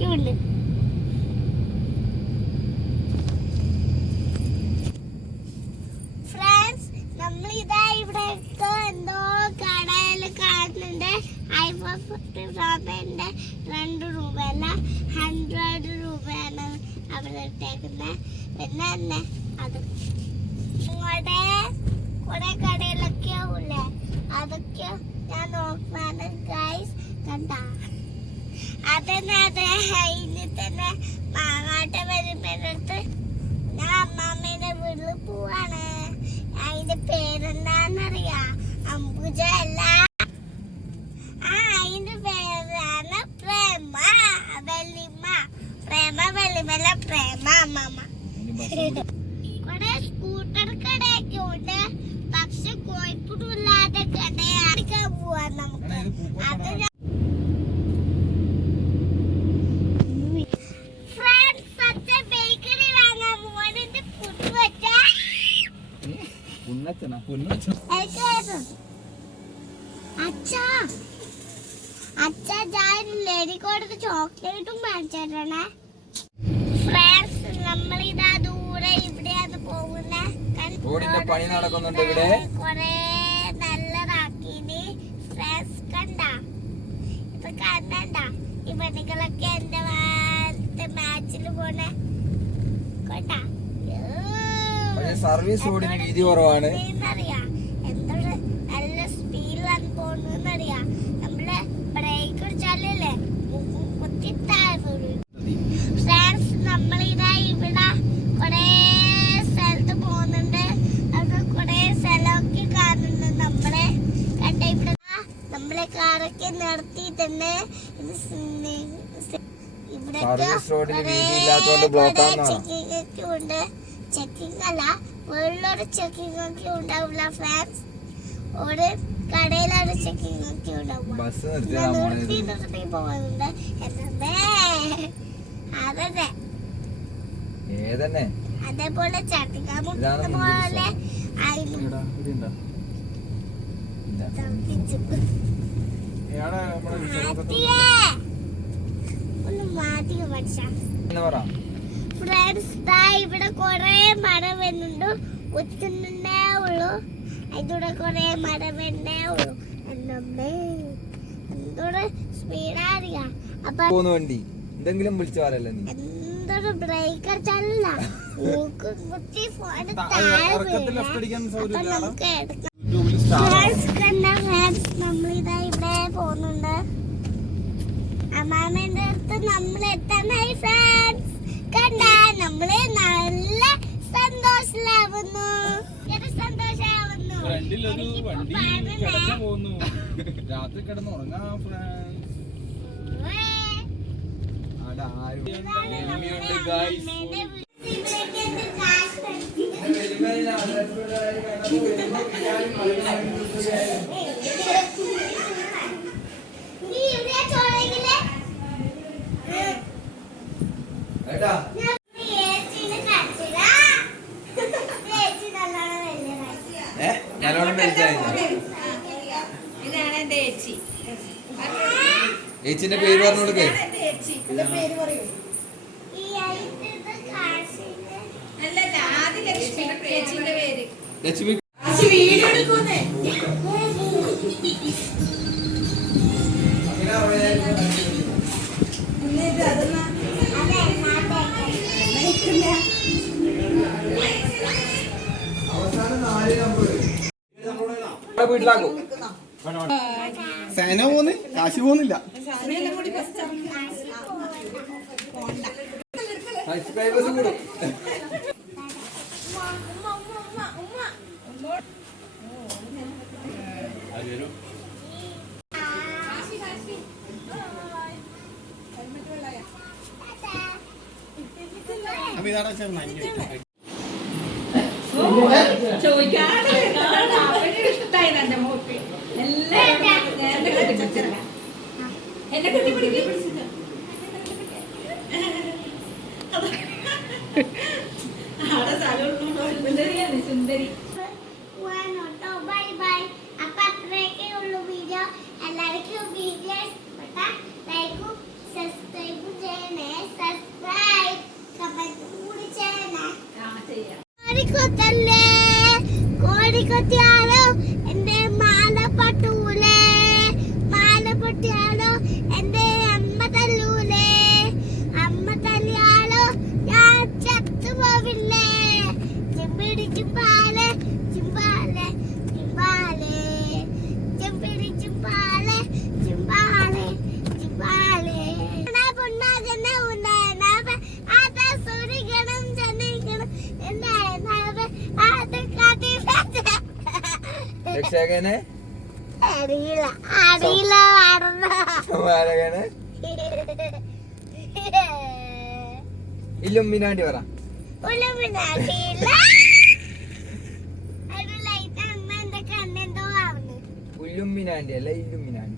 Cute friends നമ്മൾ ഇതാ ഇവിടെ എന്തോ കടയിൽ കാണുന്നുണ്ട്. ഐഫോന്റെ രണ്ട് രൂപയല്ല ഹൺഡ്രഡ് രൂപയാണ് അവിടെ ഇട്ടേക്കുന്നത് പിന്നെ തന്നെ അത് നിങ്ങളുടെ കുറെ കടയിലൊക്കെ അതൊക്കെ ഞാൻ നോക്കാണ് ഗൈസ് കണ്ടാ? അതന്നെ അതിന് തന്നെ മാങ്ങാട്ട വരുമ്പോഴത്ത് ഞാൻ അമ്മാമ്മേനെ വീട്ടിൽ പോവാണ്. അതിന്റെ പേരെന്താന്നറിയാ? അംബുജ അല്ല. ആ അതിന്റെ പേരാണ് പ്രേമ. വെള്ളിമ്മ. പ്രേമ വെള്ളിമല്ല പ്രേമ അമ്മമ്മ കുറെ സ്കൂട്ടർ കടയൊക്കെ ഉണ്ട്. പക്ഷെ കോഴിപ്പുടില്ലാതെ കടയാടിക്കാൻ പോവാ നമുക്ക്. അത് അച്ഛാ ഞാൻ ലേഡിക്കോടത്ത് ചോക്ലേറ്റും മേടിച്ചിട്ടേ ഫ്രണ്ട്സ് നമ്മളിതാ ദൂരെ ഇവിടെയാണ് പോകുന്നേ. റോഡിന്റെ പണി നടക്കുന്നുണ്ട് ഇവിടെ. കൊറേ നല്ലതാക്കിന് ഫ്രണ്ട്സ് കണ്ട. ഇപ്പൊ കണ്ടണ്ട? ഈ പണികളൊക്കെ എന്റെ മാച്ചിൽ പോണേ? കൊണ്ട? സർവീസ് റോഡിന് വീതി കുറവാണ്. സർവീസ് കൊറേ വീതി ഇല്ലാത്തതുകൊണ്ട് block ചെക്കിംഗ് അല്ല വെള്ളൊരു ചെക്കിംഗ് ഒക്കെ ഉണ്ടാവില്ല ഫ്രണ്ട്സ് ഒരു കടയിലാണ് ചെക്കിംഗ് ഒക്കെ നിർത്തിയതാ നിർത്തി നിർത്തി പോകുന്നുണ്ട് എന്നേ അതേപോലെ ചട്ടിക്കാൻ ഇതാണ് മുട്ടുന്ന മുന്തിരി പോലെ ആയിരുന്നു എടാ, ഇതുണ്ടോ? ഇല്ല. തമ്പിച്ചു. മാറ്റിയേ. ഒന്ന് മാറ്റി പഠിച്ചാ. ഫ്രണ്ട്സ് ദാ ഇവിടെ കൊറേ മരം വരുന്നുണ്ട്. ഒത്തുന്നേ ഉള്ളൂ. അതിലൂടെ കൊറേ മരം വരുന്നേ ഉള്ളൂ. എന്നമ്മേ എന്തൊരു സ്പീഡാറിയാ അപ്പൊ പോകുന്ന വണ്ടി. എന്തെങ്കിലും വിളിച്ചു പറയല്ലേ നീ? മൂക്ക് കുത്തി ഫോൺ താഴെ ഇറക്കത്തിൽ വീണേ. left അടിക്കാൻ അപ്പൊ സൗകര്യമില്ല നമുക്ക് എടുക്കാം. യൂട്യൂബിൽ സ്റ്റാർ ഫ്രണ്ട്സ് കണ്ട ഫ്രണ്ട്സ് നമ്മളിതാ ഇവിടെ പോകുന്നുണ്ട്. അമ്മാമേന്റെ അടുത്ത് നമ്മൾ എത്താനായി ഫ്രണ്ട്സ് വണ്ടി കിടക്കാൻ പോകുന്നു. രാത്രി കിടന്ന് ഉറങ്ങാം ഫ്രണ്ട്സ് ഉവ്വേ. ഇതാണ് എന്റെ ചേച്ചി ഏച്ചിന്റെ പേര് പറഞ്ഞു കൊടുക്കേ ഇതാണ് എന്റെ പേര് പറയൂ. ഈ ഐറ്റത്തെ കാശിന്റെ അല്ലല്ല ആദ്യ ലക്ഷ്മി ചേച്ചിന്റെ പേര്. ലക്ഷ്മി. ചേച്ചി വീഡിയോ എടുക്കുന്നേ വീട്ടിലാക്കും. സേന പോന്ന് കാശ് പോന്നില്ല. സബ്സ്ക്രൈബേഴ്സ് കൂടും. ചോദിക്കാതെ എന്റെ മോക്ക് എല്ലാം എന്നെ കെട്ടിപ്പിടിച്ചില്ല. എന്നെ കെട്ടിപ്പിടിക്കുക പിടിച്ചില്ല അവിടെ സ്ഥലം സുന്ദരിയാണ് സുന്ദരി. രക്ഷകനെ സംഹാരകന് ഇല്ലുമ്മിനാണ്ടി പറ. ഉല്ലുമ്മിനാണ്ടി അല്ല ഇല്ലുമ്മിനാണ്ടി.